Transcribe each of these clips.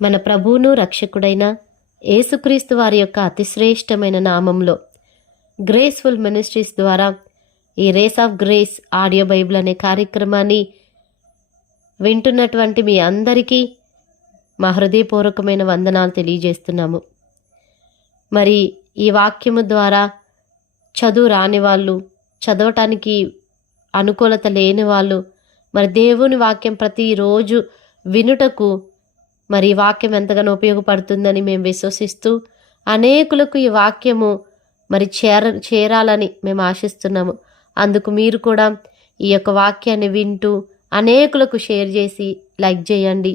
మన ప్రభువును రక్షకుడైన యేసుక్రీస్తు వారి యొక్క అతిశ్రేష్టమైన నామంలో గ్రేస్ఫుల్ మినిస్ట్రీస్ ద్వారా ఈ Race of Grace Audio Bible అనే కార్యక్రమాన్ని వింటున్నటువంటి మీ అందరికీ మా హృదయపూర్వకమైన వందనాలు తెలియజేస్తున్నాము. మరి ఈ వాక్యము ద్వారా చదువు రాని వాళ్ళు, చదవటానికి అనుకూలత లేని వాళ్ళు, మరి దేవుని వాక్యం ప్రతిరోజు వినుటకు మరి ఈ వాక్యం ఎంతగానో ఉపయోగపడుతుందని మేము విశ్వసిస్తూ అనేకులకు ఈ వాక్యము మరి చేరాలని మేము ఆశిస్తున్నాము. అందుకు మీరు కూడా ఈ యొక్క వాక్యాన్ని వింటూ అనేకులకు షేర్ చేసి లైక్ చేయండి,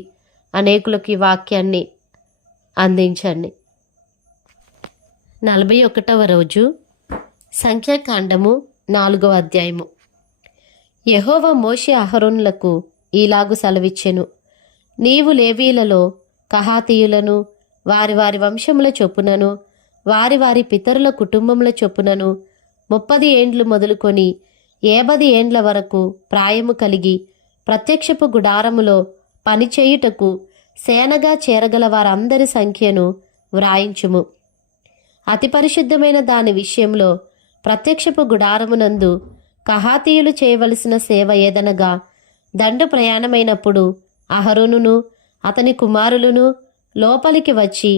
అనేకులకు ఈ వాక్యాన్ని అందించండి. 41వ రోజు సంఖ్యాకాండము 4వ అధ్యాయము. యెహోవా మోషే అహరోనులకు ఈలాగు సెలవిచ్చెను, నీవు లేవీలలో కహాతీయులను వారి వారి వంశముల చొప్పునను వారి వారి పితరుల కుటుంబముల చొప్పునను 30 ఏండ్లు మొదలుకొని 50 ఏండ్ల వరకు ప్రాయము కలిగి ప్రత్యక్షపు గుడారములో పనిచేయుటకు సేనగా చేరగల వారందరి సంఖ్యను వ్రాయించుము. అతి పరిశుద్ధమైన దాని విషయంలో ప్రత్యక్షపు గుడారమునందు కహాతీయులు చేయవలసిన సేవ ఏదనగా, దండు ప్రయాణమైనప్పుడు అహరోనును అతని కుమారులను లోపలికి వచ్చి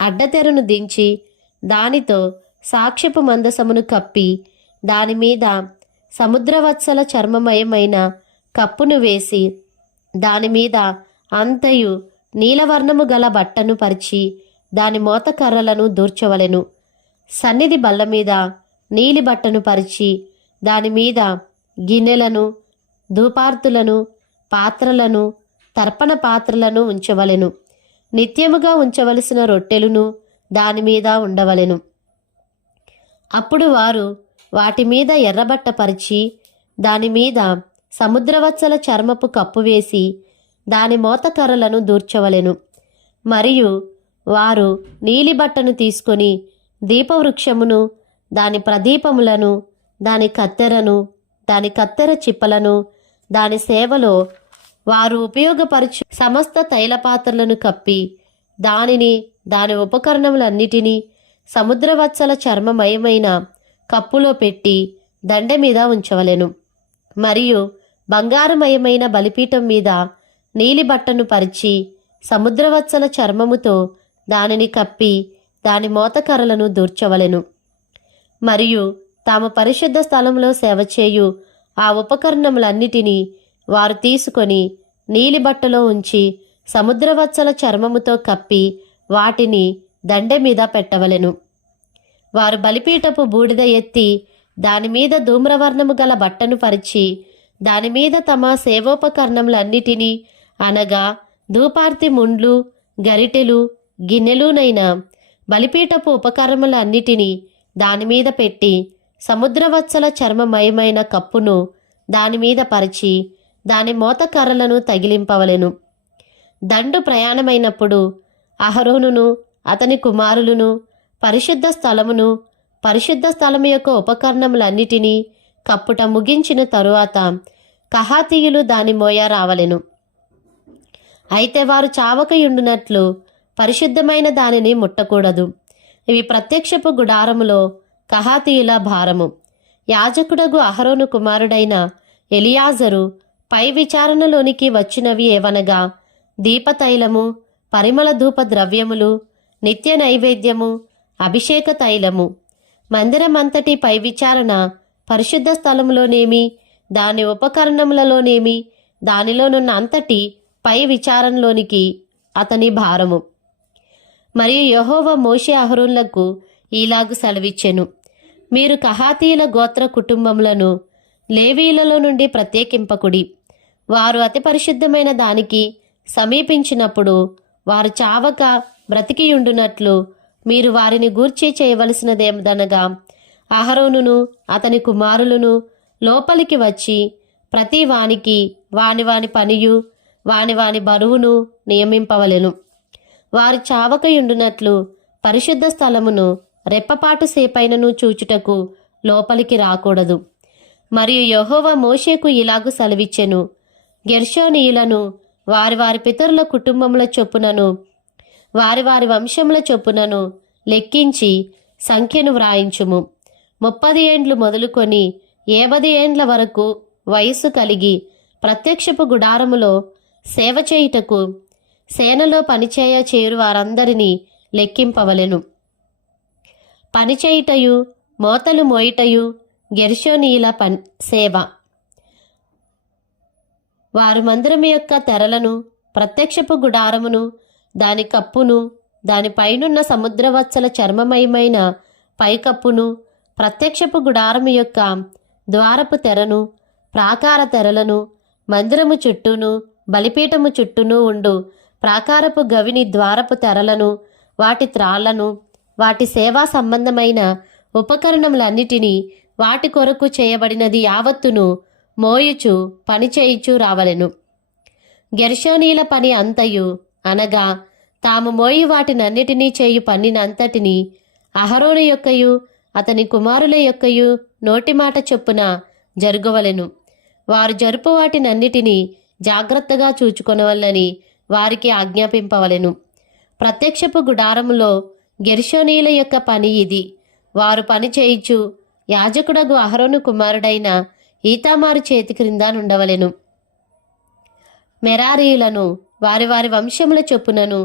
అడ్డతెరను దించి దానితో సాక్ష్యపు మందసమును కప్పి దానిమీద సముద్రవత్సల చర్మమయమైన కప్పును వేసి దానిమీద అంతయు నీలవర్ణము గల బట్టను పరిచి దాని మోతకర్రలను దూర్చవలెను. సన్నిధి బల్ల మీద నీలి బట్టను పరిచి దానిమీద గిన్నెలను, ధూపార్తులను, పాత్రలను, తర్పణ పాత్రలను ఉంచవలెను. నిత్యముగా ఉంచవలసిన రొట్టెలును దానిమీద ఉండవలెను. అప్పుడు వారు వాటి మీద ఎర్రబట్ట పరిచి దానిమీద సముద్రవత్సల చర్మపు కప్పు వేసి దాని మోతకర్రలను దూర్చవలెను. మరియు వారు నీలిబట్టను తీసుకొని దీపవృక్షమును, దాని ప్రదీపములను, దాని కత్తెరను, దాని కత్తెర చిప్పలను, దాని సేవలో వారు ఉపయోగపరచు సమస్త తైలపాత్రలను కప్పి దానిని దాని ఉపకరణములన్నిటినీ సముద్రవత్సల చర్మమయమైన కప్పులో పెట్టి దండె మీద ఉంచవలెను. మరియు బంగారమయమైన బలిపీఠం మీద నీలిబట్టను పరిచి సముద్రవత్సల చర్మముతో దానిని కప్పి దాని మోతకర్రలను దూర్చవలెను. మరియు తాము పరిశుద్ధ స్థలంలో సేవ చేయు ఆ ఉపకరణములన్నిటినీ వారు తీసుకొని నీలిబట్టలో ఉంచి సముద్రవత్సల చర్మముతో కప్పి వాటిని దండె మీద పెట్టవలెను. వారు బలిపీఠపు బూడిద ఎత్తి దానిమీద ధూమ్రవర్ణము గల బట్టను పరిచి దానిమీద తమ సేవోపకరణములన్నిటినీ అనగా ధూపార్తి ముండ్లు, గరిటెలు, గిన్నెలునైన బలిపీఠపు ఉపకరణములన్నిటినీ దానిమీద పెట్టి సముద్రవత్సల చర్మమయమైన కప్పును దానిమీద పరిచి దాని మోతకర్రలను తగిలింపవలెను. దండు ప్రయాణమైనప్పుడు అహరోనును అతని కుమారులను పరిశుద్ధ స్థలమును, పరిశుద్ధ స్థలము యొక్క ఉపకరణములన్నిటినీ కప్పుట ముగించిన తరువాత కహాతీయులు దాని మోయ రావలెను. అయితే వారు చావకయుండునట్లు పరిశుద్ధమైన దానిని ముట్టకూడదు. ఇవి ప్రత్యక్షపు గుడారములో కహాతీయుల భారము. యాజకుడగు అహరోను కుమారుడైన ఎలియాజరు పై విచారణలోనికి వచ్చినవి ఏవనగా, దీపతైలము, పరిమళ ధూప ద్రవ్యములు, నిత్య నైవేద్యము, అభిషేక తైలము. మందిరమంతటి పై విచారణ పరిశుద్ధ స్థలములోనేమి దాని ఉపకరణములలోనేమి దానిలోనున్న అంతటి పై విచారణలోనికి అతని భారము. మరియు యెహోవా మోషే అహరోనులకు ఈలాగు సెలవిచ్చెను, మీరు కహాతీయుల గోత్ర కుటుంబములను లేవీయులలో నుండి ప్రత్యేకింపకుడి. వారు అతి పరిశుద్ధమైన దానికి సమీపించినప్పుడు వారు చావక బ్రతికియుండునట్లు మీరు వారిని గూర్చి చేయవలసినదేదనగా, అహరోనును అతని కుమారులను లోపలికి వచ్చి ప్రతి వానికి వాని వాని పనియు వాని వాని బరువును నియమింపవలెను. వారు చావకయుండునట్లు పరిశుద్ధ స్థలమును రెప్పపాటు సేపైనను చూచుటకు లోపలికి రాకూడదు. మరియు యెహోవా మోషేకు ఇలాగు సెలవిచ్చెను, గెర్షోనీయులను వారి వారి పితరుల కుటుంబముల చొప్పునను వారి వారి వంశముల చొప్పునను లెక్కించి సంఖ్యను వ్రాయించుము. 30 ఏండ్లు మొదలుకొని 50 ఏండ్ల వరకు వయస్సు కలిగి ప్రత్యక్షపు గుడారములో సేవ చేయుటకు సేనలో పనిచేయ చేరు వారందరినీ లెక్కింపవలెను. పనిచేయుటయు మోతలు మోయుటయు గెర్షోనీయుల సేవ. వారు మందిరము యొక్క తెరలను, ప్రత్యక్షపు గుడారమును, దాని కప్పును, దాని పైనున్న సముద్రవత్సల చర్మమయమైన పైకప్పును, ప్రత్యక్షపు గుడారము యొక్క ద్వారపు తెరను, ప్రాకార తెరలను, మందిరము చుట్టూను, బలిపీఠము చుట్టూను ఉండు ప్రాకారపు గవిని ద్వారపు తెరలను, వాటి త్రాళ్లను, వాటి సేవా సంబంధమైన ఉపకరణములన్నిటినీ, వాటి కొరకు చేయబడినది యావత్తును మోయుచు పనిచేయుచు రావలెను. గెర్షోనీల పని అంతయు అనగా తాము మోయి వాటినన్నిటినీ చేయు పనినంతటినీ అహరోను యొక్కయు అతని కుమారుల యొక్కయు నోటిమాట చొప్పున జరుగవలెను. వారు జరుపు వాటినన్నిటినీ జాగ్రత్తగా చూచుకొనవలెనని వారికి ఆజ్ఞాపింపవలెను. ప్రత్యక్షపు గుడారములో గెర్షోనీల యొక్క పని ఇది. వారు పని చేయుచు యాజకుడగు అహరోను కుమారుడైన ఈతామారు చేతి క్రింద నుండవలెను. మెరారీయులను వారి వారి వంశముల చొప్పునను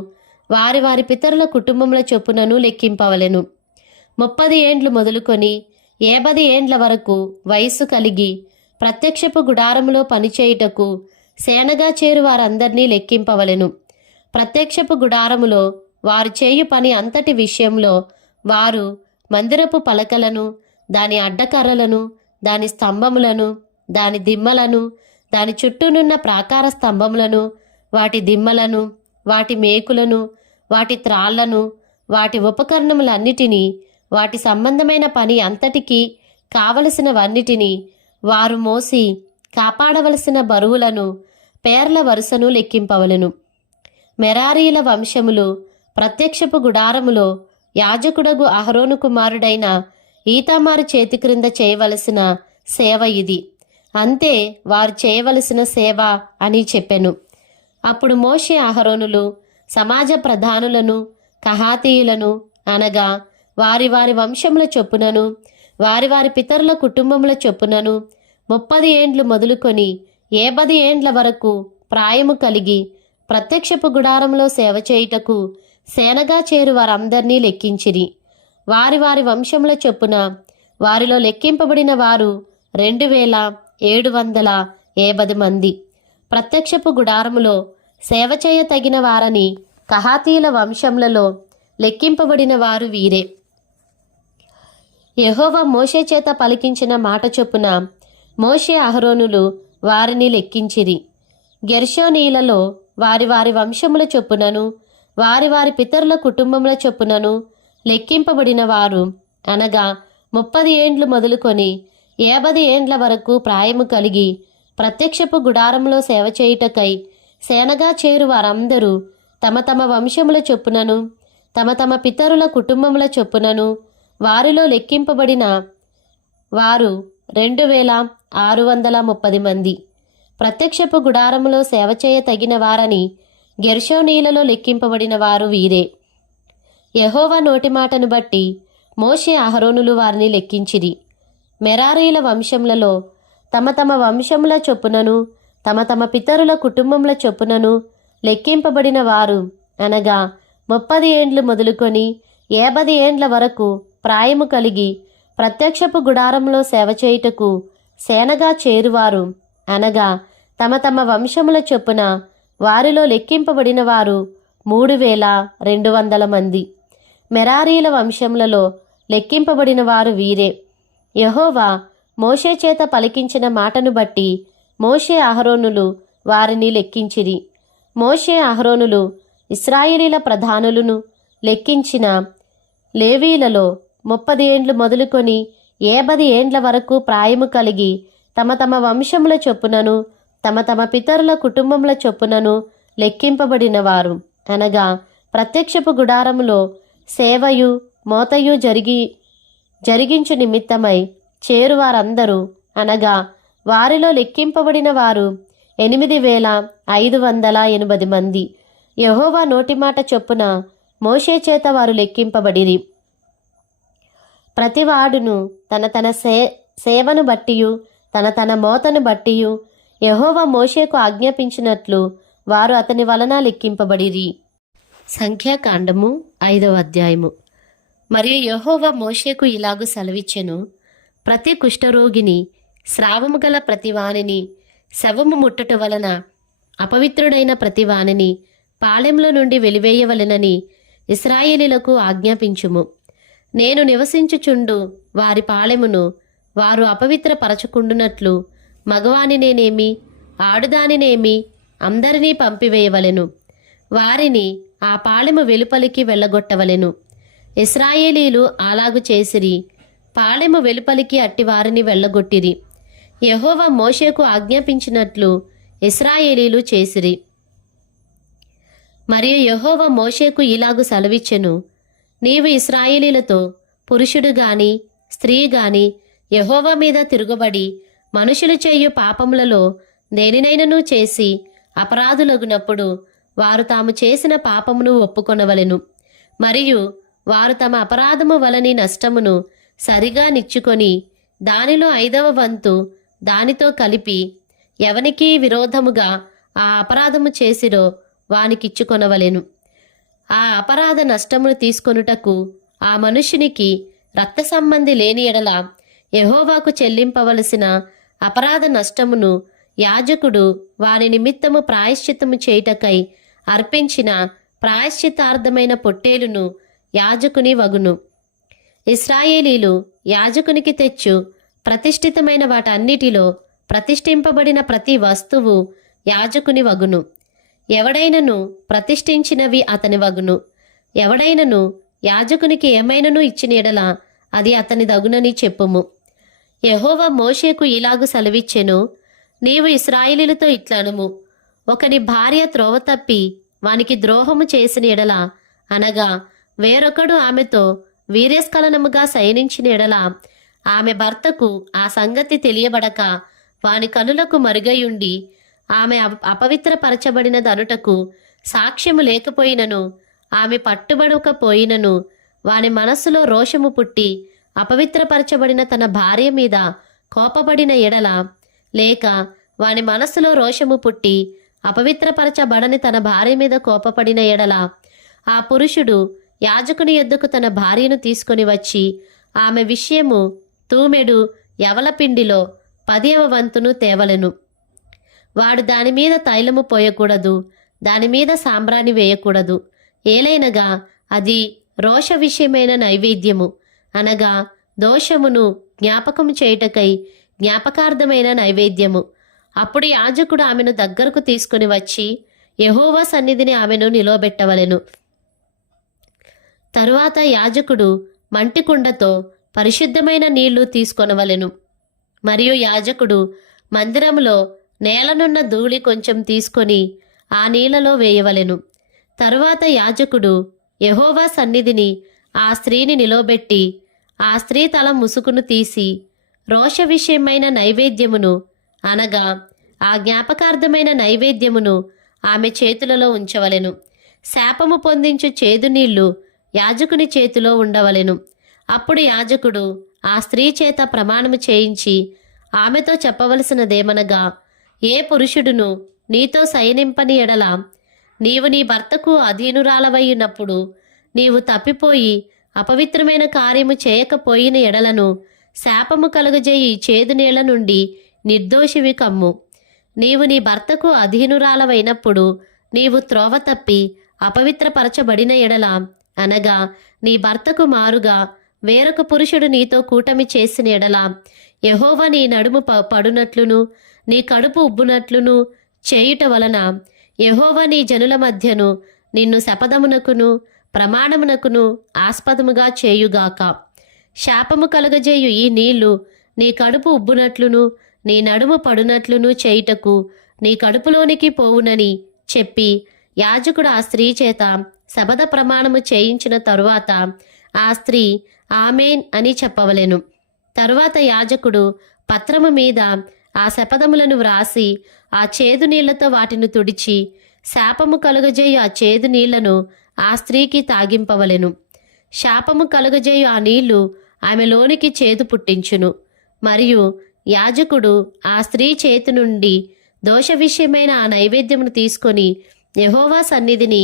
వారి వారి పితరుల కుటుంబముల చొప్పునను లెక్కింపవలెను. 30 ఏండ్లు మొదలుకొని 50 ఏండ్ల వరకు వయస్సు కలిగి ప్రత్యక్షపు గుడారములో పనిచేయుటకు సేనగా చేరు వారందరినీ లెక్కింపవలెను. ప్రత్యక్షపు గుడారములో వారు చేయు పని అంతటి విషయంలో వారు మందిరపు పలకలను, దాని అడ్డకర్రలను, దాని స్తంభములను, దాని దిమ్మలను, దాని చుట్టూనున్న ప్రాకార స్తంభములను, వాటి దిమ్మలను, వాటి మేకులను, వాటి త్రాళ్లను, వాటి ఉపకరణములన్నిటినీ, వాటి సంబంధమైన పని అంతటికీ కావలసినవన్నిటినీ, వారు మోసి కాపాడవలసిన బరువులను, పేర్ల వరుసను లెక్కింపవలెను. మెరారీల వంశములు ప్రత్యక్షపు గుడారములో యాజకుడగు అహరోను కుమారుడైన ఈతామారు చేతి క్రింద చేయవలసిన సేవ ఇది. అంతే వారు చేయవలసిన సేవ అని చెప్పెను. అప్పుడు మోషే అహరోనులు సమాజ ప్రధానులను, కహాతీయులను అనగా వారి వారి వంశముల చొప్పునను వారి వారి పితరుల కుటుంబముల చొప్పునను 30 ఏండ్లు మొదలుకొని 50 ఏండ్ల వరకు ప్రాయము కలిగి ప్రత్యక్షపు గుడారంలో సేవ చేయుటకు సేనగా చేరు వారందరినీ లెక్కించిరి. వారి వారి వంశముల చొప్పున వారిలో లెక్కింపబడిన వారు 2750 మంది. ప్రత్యక్షపు గుడారములో సేవ చేయ తగిన వారని కహాతీయుల వంశములలో లెక్కింపబడిన వారు వీరే. యెహోవా మోషే చేత పలికించిన మాట చొప్పున మోషే అహరోనులు వారిని లెక్కించిరి. గెర్షోనీయులలో వారి వారి వంశముల చొప్పునను వారి వారి పితరుల కుటుంబముల చొప్పునను లెక్కింపబడిన వారు అనగా 30 ఏండ్లు మొదలుకొని 50 ఏండ్ల వరకు ప్రాయము కలిగి ప్రత్యక్షపు గుడారంలో సేవ చేయుటకై సేనగా చేరు వారందరూ తమ తమ వంశముల చొప్పునను తమ తమ పితరుల కుటుంబముల చొప్పునను వారిలో లెక్కింపబడిన వారు 2630 మంది. ప్రత్యక్షపు గుడారములో సేవ చేయ తగిన వారని గెర్షోనీయులలో లెక్కింపబడిన వారు వీరే. యెహోవా నోటి మాటను బట్టి మోషే అహరోనులు వారిని లెక్కించిరి. మెరారీల వంశములలో తమ తమ వంశముల చొప్పునను తమ తమ పితరుల కుటుంబముల చొప్పునను లెక్కింపబడిన వారు అనగా 30 ఏండ్లు మొదలుకొని 50 ఏండ్ల వరకు ప్రాయము కలిగి ప్రత్యక్షపు గుడారంలో సేవ చేయుటకు సేనగా చేరువారు అనగా తమ తమ వంశముల చొప్పున వారిలో లెక్కింపబడిన వారు 3200 మంది. మెరారీల వంశములలో లెక్కింపబడిన వారు వీరే. యెహోవా మోషే చేత పలికించిన మాటను బట్టి మోషే అహరోనులు వారిని లెక్కించిరి. మోషే అహరోనులు ఇశ్రాయేలీల ప్రధానులను లెక్కించిన లేవీలలో 30 ఏండ్లు మొదలుకొని 50 ఏండ్ల వరకు ప్రాయము కలిగి తమ తమ వంశముల చొప్పునను తమ తమ పితరుల కుటుంబముల చొప్పునను లెక్కింపబడిన వారు అనగా ప్రత్యక్షపు గుడారములో సేవయు మోతయు జరిగించు నిమిత్తమై చేరువారందరూ అనగా వారిలో లెక్కింపబడిన వారు 8580 మంది. యెహోవా నోటి మాట చొప్పున మోషే చేత వారు లెక్కింపబడిరి. ప్రతివాడును తన తన సేవను బట్టియు తన తన మోతను బట్టియు యెహోవా మోషేకు ఆజ్ఞాపించినట్లు వారు అతని వలన లెక్కింపబడిరి. సంఖ్యాకాండము 5వ అధ్యాయము. మరియు యెహోవా మోషేకు ఇలాగు సెలవిచ్చెను, ప్రతి కుష్ఠరోగిని, స్రావము గల ప్రతివానిని, శవము ముట్టట వలన అపవిత్రుడైన ప్రతివానిని పాళెంలో నుండి వెలివేయవలెనని ఇశ్రాయేలీలకు ఆజ్ఞాపించుము. నేను నివసించుచుండు వారి పాళెమును వారు అపవిత్రపరచుకుండునట్లు మగవానినేనేమి ఆడుదానినేమి అందరినీ పంపివేయవలెను. వారిని ఆ పాళెము వెలుపలికి వెళ్ళగొట్టవలెను. ఇశ్రాయేలీలు అలాగు చేసిరి. పాళెము వెలుపలికి అట్టివారిని వెళ్ళగొట్టిరి. యెహోవా మోషేకు ఆజ్ఞాపించినట్లు ఇశ్రాయేలీలు చేసిరి. మరియు యెహోవా మోషేకు ఇలాగు సెలవిచ్చెను, నీవు ఇశ్రాయేలీలతో పురుషుడు గాని స్త్రీ గాని యెహోవా మీద తిరుగుబడి మనుషులు చేయు పాపములలో దేనినైనను చేసి అపరాధులగునప్పుడు వారు తాము చేసిన పాపమును ఒప్పుకొనవలెను. మరియు వారు తమ అపరాధము వలని నష్టమును సరిగా నిచ్చుకొని దానిలో 5వ వంతు దానితో కలిపి ఎవనికి విరోధముగా ఆ అపరాధము చేసిరో వానికిచ్చుకొనవలెను. ఆ అపరాధ నష్టమును తీసుకొనుటకు ఆ మనుషునికి రక్త సంబంధి లేని ఎడల యెహోవాకు చెల్లింపవలసిన అపరాధ నష్టమును యాజకుడు వారి నిమిత్తము ప్రాయశ్చిత్తము చేయుటకై అర్పించిన ప్రాయశ్చిత్తార్థమైన పొట్టేలును యాజకుని వగును. ఇశ్రాయేలీలు యాజకునికి తెచ్చు ప్రతిష్ఠితమైన వాటన్నిటిలో ప్రతిష్ఠింపబడిన ప్రతి వస్తువు యాజకుని వగును. ఎవడైనను ప్రతిష్ఠించినవి అతని వగును. ఎవడైనను యాజకునికి ఏమైనను ఇచ్చిన ఎడల అది అతని దగునని చెప్పుము. యెహోవా మోషేకు ఇలాగు సెలవిచ్చెను, నీవు ఇశ్రాయేలీలతో ఇట్లనుము, ఒకని భార్య త్రోవ తప్పి వానికి ద్రోహము చేసిన ఎడల, అనగా వేరొకడు ఆమెతో వీర్యస్ఖలనముగా శయనించిన ఎడల, ఆమె భర్తకు ఆ సంగతి తెలియబడక వాని కనులకు మరుగయుండి ఆమె అపవిత్రపరచబడినదనుటకు సాక్ష్యము లేకపోయినను, ఆమె పట్టుబడకపోయినను, వాని మనస్సులో రోషము పుట్టి అపవిత్రపరచబడిన తన భార్య మీద కోపపడిన ఎడల, లేక వాని మనస్సులో రోషము పుట్టి అపవిత్రపరచబడని తన భార్య మీద కోపపడిన ఎడల, ఆ పురుషుడు యాజకుని యొద్దకు తన భార్యను తీసుకొని వచ్చి ఆమె విషయము తూమెడు యవలపిండిలో 10వ వంతును తేవలెను. వాడు దానిమీద తైలము పోయకూడదు, దానిమీద సాంబ్రాణి వేయకూడదు. ఏలైనగా అది రోష విషయమైన నైవేద్యము, అనగా దోషమును జ్ఞాపకము చేయుటకై జ్ఞాపకార్థమైన నైవేద్యము. అప్పుడు యాజకుడు ఆమెను దగ్గరకు తీసుకుని వచ్చి యెహోవా సన్నిధిని ఆమెను నిలవబెట్టవలెను. తరువాత యాజకుడు మంటికుండతో పరిశుద్ధమైన నీళ్లు తీసుకొనవలెను. మరియు యాజకుడు మందిరములో నేలనున్న ధూళి కొంచెం తీసుకొని ఆ నీళ్లలో వేయవలెను. తరువాత యాజకుడు యెహోవా సన్నిధిని ఆ స్త్రీని నిలవబెట్టి ఆ స్త్రీ తల ముసుకును తీసి రోష విషయమైన నైవేద్యమును, అనగా ఆ జ్ఞాపకార్థమైన నైవేద్యమును ఆమె చేతులలో ఉంచవలెను. శాపము పొందించు చేదు నీళ్లు యాజకుని చేతిలో ఉండవలెను. అప్పుడు యాజకుడు ఆ స్త్రీ చేత ప్రమాణము చేయించి ఆమెతో చెప్పవలసినదేమనగా, ఏ పురుషుడును నీతో శయనింపని ఎడల, నీవు నీ భర్తకు అధీనురాలవైనప్పుడు నీవు తప్పిపోయి అపవిత్రమైన కార్యము చేయకపోయిన ఎడలను శాపము కలుగజేయి చేదు నీళ్ల నుండి నిర్దోషివి కమ్ము. నీవు నీ భర్తకు అధీనురాలవైనప్పుడు నీవు త్రోవ తప్పి అపవిత్రపరచబడిన ఎడల, అనగా నీ భర్తకు మారుగా వేరొక పురుషుడు నీతో కూటమి చేసిన ఎడల, యెహోవా నీ నడుము పడునట్లును నీ కడుపు ఉబ్బునట్లును చేయుట వలన యెహోవా నీ జనుల మధ్యను నిన్ను శపథమునకును ప్రమాణమునకును ఆస్పదముగా చేయుగాక. శాపము కలుగజేయు ఈ నీళ్లు నీ కడుపు ఉబ్బునట్లును నీ నడుము పడునట్లును చేయుటకు నీ కడుపులోనికి పోవునని చెప్పి యాజకుడు ఆ స్త్రీ చేత శపథ ప్రమాణము చేయించిన తరువాత ఆ స్త్రీ ఆమేన్ అని చెప్పవలెను. తరువాత యాజకుడు పత్రము మీద ఆ శపథములను వ్రాసి ఆ చేదు నీళ్లతో వాటిని తుడిచి శాపము కలుగజేయు ఆ చేదు నీళ్లను ఆ స్త్రీకి తాగింపవలెను. శాపము కలుగజేయు ఆ నీళ్లు ఆమెలోనికి చేదు పుట్టించును. మరియు యాజకుడు ఆ స్త్రీ చేతి నుండి దోష విషయమైన ఆ నైవేద్యమును తీసుకొని యెహోవా సన్నిధిని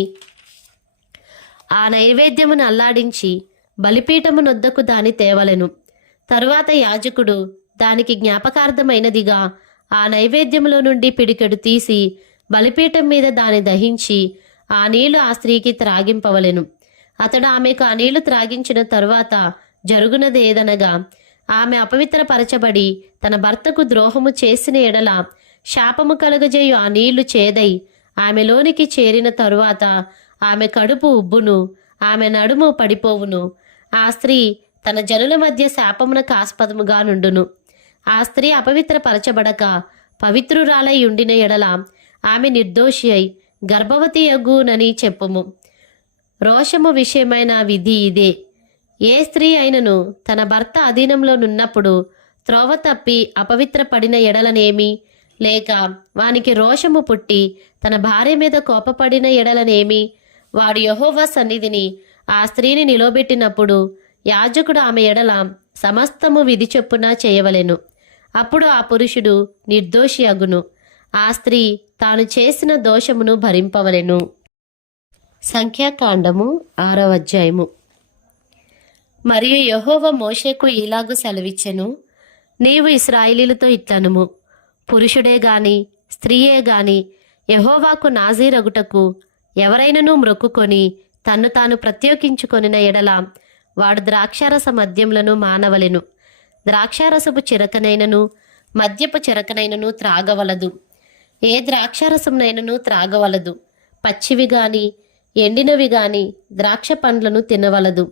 ఆ నైవేద్యమును అల్లాడించి బలిపీఠమునొద్దకు దాని తేవలెను. తరువాత యాజకుడు దానికి జ్ఞాపకార్థమైనదిగా ఆ నైవేద్యములో నుండి పిడికెడు తీసి బలిపీఠం మీద దాని దహించి ఆ నీళ్లు ఆ స్త్రీకి త్రాగింపవలెను. అతడు ఆమెకు ఆ నీళ్లు త్రాగించిన తరువాత జరుగునది ఏదనగా, ఆమె అపవిత్రపరచబడి తన భర్తకు ద్రోహము చేసిన ఎడల శాపము కలుగజేయు ఆ నీళ్లు చేదై ఆమెలోనికి చేరిన తరువాత ఆమె కడుపు ఉబ్బును, ఆమె నడుము పడిపోవును. ఆ స్త్రీ తన జనుల మధ్య శాపమునకు ఆస్పదముగా నుండును. ఆ స్త్రీ అపవిత్రపరచబడక పవిత్రురాలై ఉండిన ఎడల ఆమె నిర్దోషి అయి గర్భవతి అగునని చెప్పుము. రోషము విషయమైన విధి ఇదే. ఏ స్త్రీ అయినను తన భర్త అధీనంలో నున్నప్పుడు త్రోవ తప్పి అపవిత్రపడిన ఎడలనేమి, లేక వానికి రోషము పుట్టి తన భార్య మీద కోపపడిన ఎడలనేమి, వాడు యెహోవా సన్నిధిని ఆ స్త్రీని నిలబెట్టినప్పుడు యాజకుడు ఆమె ఎడల సమస్తము విధి చొప్పున చేయవలెను. అప్పుడు ఆ పురుషుడు నిర్దోషి అగును. ఆ స్త్రీ తాను చేసిన దోషమును భరింపవలెను. సంఖ్యాకాండము 6వ అధ్యాయము. మరియు యెహోవా మోషేకు ఇలాగు సెలవిచ్చెను, నీవు ఇశ్రాయేలీయులతో ఇట్లనుము, పురుషుడే గాని స్త్రీయే గాని యెహోవాకు నాజీరగుటకు ఎవరైనను మ్రొక్కుకొని తన్ను తాను ప్రత్యేకించుకొనిన ఎడల వాడు ద్రాక్షారస మద్యములను మానవలెను. ద్రాక్షారసపు చిరకనైనను మద్యపు చిరకనైనను త్రాగవలదు. ఏ ద్రాక్షారసమునైనను త్రాగవలదు. పచ్చివి గాని ఎండినవి గాని ద్రాక్ష పండ్లను తినవలదు.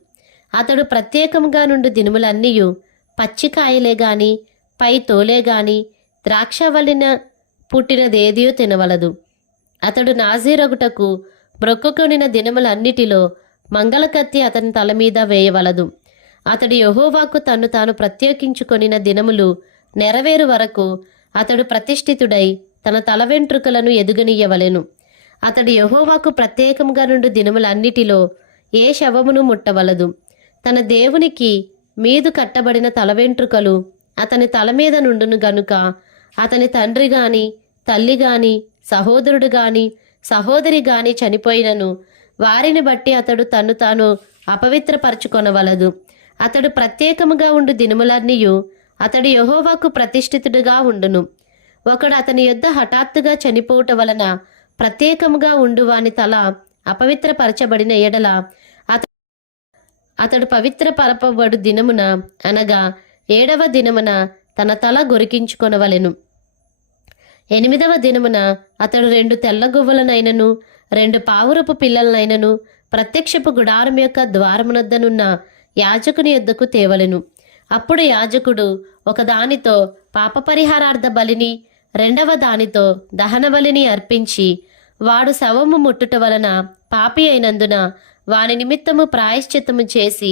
అతడు ప్రత్యేకముగా నుండి దినములన్నీయు పచ్చికాయలే గాని పై తోలే గాని ద్రాక్ష వలన పుట్టినదేదియో తినవలదు. అతడు నాజీరగుటకు మ్రొక్కుకొనిన దినములన్నిటిలో మంగళకత్తి అతని తల మీద వేయవలదు. అతడు యెహోవాకు తన్ను తాను ప్రత్యేకించుకొనిన దినములు నెరవేరు వరకు అతడు ప్రతిష్ఠితుడై తన తల వెంట్రుకలను ఎదుగనీయవలెను. అతడు యెహోవాకు ప్రత్యేకముగా నుండి దినములన్నిటిలో ఏ శవమును ముట్టవలదు. తన దేవునికి మీదు కట్టబడిన తల వెంట్రుకలు అతని తల మీద నుండును గనుక అతని తండ్రి గాని తల్లి గాని సహోదరుడు గాని సహోదరి గాని చనిపోయినను వారిని బట్టి అతడు తన్ను తాను అపవిత్రపరచుకొనవలదు. అతడు ప్రత్యేకముగా ఉండు దినములన్నీయు అతడు యెహోవాకు ప్రతిష్ఠితుడుగా ఉండును. ఒకడు అతని యొద్ద హఠాత్తుగా చనిపోవుట వలన ప్రత్యేకముగా ఉండు వాని తల అపవిత్రపరచబడిన ఎడల అతడు పవిత్రపరపబడు దినమున అనగా 7వ దినమున తన తల గొరికించుకొనవలెను. 8వ దినమున అతడు 2 తెల్లగువ్వలనైనను 2 పావురపు పిల్లలనైనను ప్రత్యక్షపు గుడారం యొక్క ద్వారమునొద్దనున్న యాజకుని యొద్దకు తేవలెను. అప్పుడు యాజకుడు ఒక దానితో పాపపరిహారార్థ బలిని 2వ దానితో దహన బలిని అర్పించి, వాడు శవము ముట్టుట వలన పాపి అయినందున వాని నిమిత్తము ప్రాయశ్చిత్తము చేసి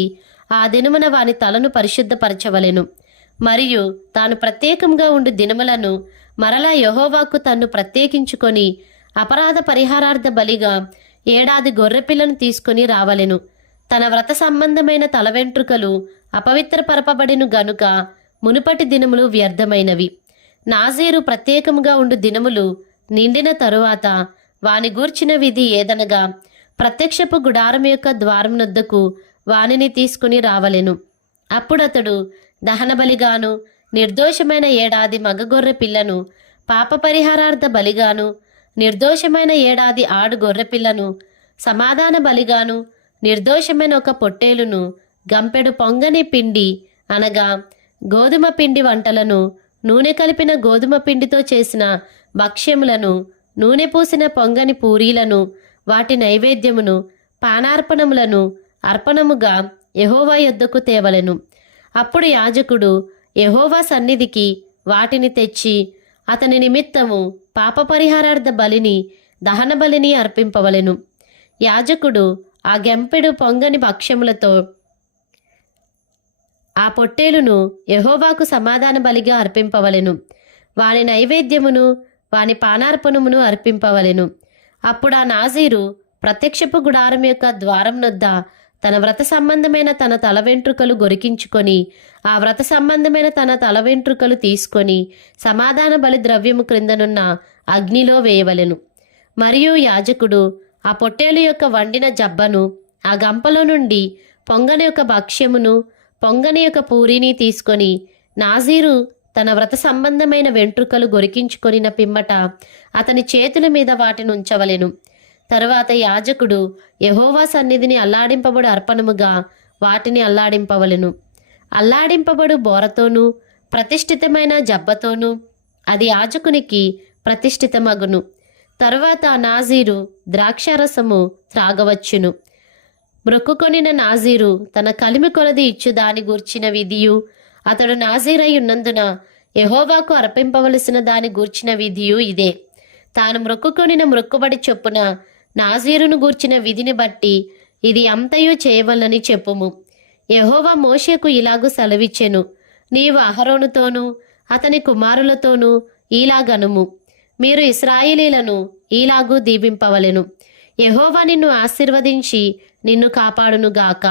ఆ దినమున వాని తలను పరిశుద్ధపరచవలెను. మరియు తాను ప్రత్యేకంగా ఉండు దినములను మరలా యెహోవాకు తన్ను ప్రత్యేకించుకొని అపరాధ పరిహారార్థ బలిగా 7 ఏడాది గొర్రెపిల్లను తీసుకొని రావలెను. తన వ్రత సంబంధమైన తల వెంట్రుకలు అపవిత్రపరపబడిను గనుక మునుపటి దినములు వ్యర్థమైనవి. నాజీరు ప్రత్యేకముగా ఉండు దినములు నిండిన తరువాత వాని గూర్చిన విధి ఏదనగా, ప్రత్యక్షపు గుడారం యొక్క ద్వారమునొద్దకు వానిని తీసుకుని రావలెను. అప్పుడతడు దహనబలిగాను నిర్దోషమైన 7 ఏడాది మగగొర్రె పిల్లను, పాప పరిహారార్థ బలిగాను నిర్దోషమైన 7 ఏడాది ఆడు గొర్రె పిల్లను, సమాధాన బలిగాను నిర్దోషమైన ఒక పొట్టేలును, గంపెడు పొంగని పిండి అనగా గోధుమ పిండి వంటలను, నూనె కలిపిన గోధుమ పిండితో చేసిన భక్ష్యములను, నూనె పూసిన పొంగని పూరీలను, వాటి నైవేద్యమును, పానార్పణములను అర్పణముగా యెహోవా యొద్దకు తేవలెను. అప్పుడు యాజకుడు యెహోవా సన్నిధికి వాటిని తెచ్చి అతని నిమిత్తము పాపపరిహారార్థ బలిని దహన బలిని అర్పింపవలెను. యాజకుడు ఆ గెంపెడు పొంగని భక్ష్యములతో ఆ పొట్టేలును యెహోవాకు సమాధాన బలిగా అర్పింపవలెను. వాని నైవేద్యమును వాని పానార్పణమును అర్పింపవలెను. అప్పుడు ఆ నాజీరు ప్రత్యక్షపు గుడారం యొక్క ద్వారం నొద్ద తన వ్రత సంబంధమైన తన తల వెంట్రుకలు గొరికించుకొని ఆ వ్రత సంబంధమైన తన తల వెంట్రుకలు తీసుకొని సమాధాన బలి ద్రవ్యము క్రిందనున్న అగ్నిలో వేయవలెను. మరియు యాజకుడు ఆ పొట్టేలు యొక్క వండిన జబ్బను, ఆ గంపలో నుండి పొంగని యొక్క భక్ష్యమును, పొంగని యొక్క పూరిని తీసుకొని నాజీరు తన వ్రత సంబంధమైన వెంట్రుకలు గొరికించుకొనిన పిమ్మట అతని చేతుల మీద వాటిని ఉంచవలెను. తరువాత యాజకుడు యెహోవా సన్నిధిని అల్లాడింపబడు అర్పణముగా వాటిని అల్లాడింపవలెను. అల్లాడింపబడు బోరతోనూ ప్రతిష్ఠితమైన జబ్బతోనూ అది యాజకునికి ప్రతిష్ఠితమగును. తరువాత నాజీరు ద్రాక్షారసము త్రాగవచ్చును. మ్రొక్కుకొనిన నాజీరు తన కలిమి కొలది ఇచ్చు దాని గూర్చిన విధియు, అతడు నాజీరై ఉన్నందున యెహోవాకు అర్పింపవలసిన దాని గూర్చిన విధియు ఇదే. తాను మ్రొక్కుకొనిన మ్రొక్కుబడి చొప్పున నాజీరును గూర్చిన విధిని బట్టి ఇది అంతయు చేయవలనని చెప్పుము. యెహోవా మోషేకు ఇలాగు సెలవిచ్చెను, నీవు అహరోనుతోనూ అతని కుమారులతోనూ ఈలాగనుము, మీరు ఇశ్రాయేలీలను ఈలాగు దీవింపవలెను. యెహోవా నిన్ను ఆశీర్వదించి నిన్ను కాపాడునుగాక.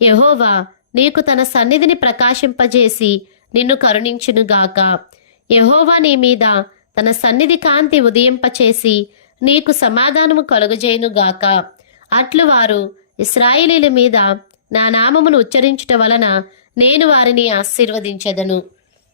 యెహోవా నీకు తన సన్నిధిని ప్రకాశింపజేసి నిన్ను కరుణించునుగాక. యెహోవా నీ మీద తన సన్నిధి కాంతి ఉదయింపచేసి నీకు సమాధానము కలుగజేయునుగాక. అట్లు వారు ఇశ్రాయేలీల మీద నా నామమును ఉచ్చరించుట వలన నేను వారిని ఆశీర్వదించెదను.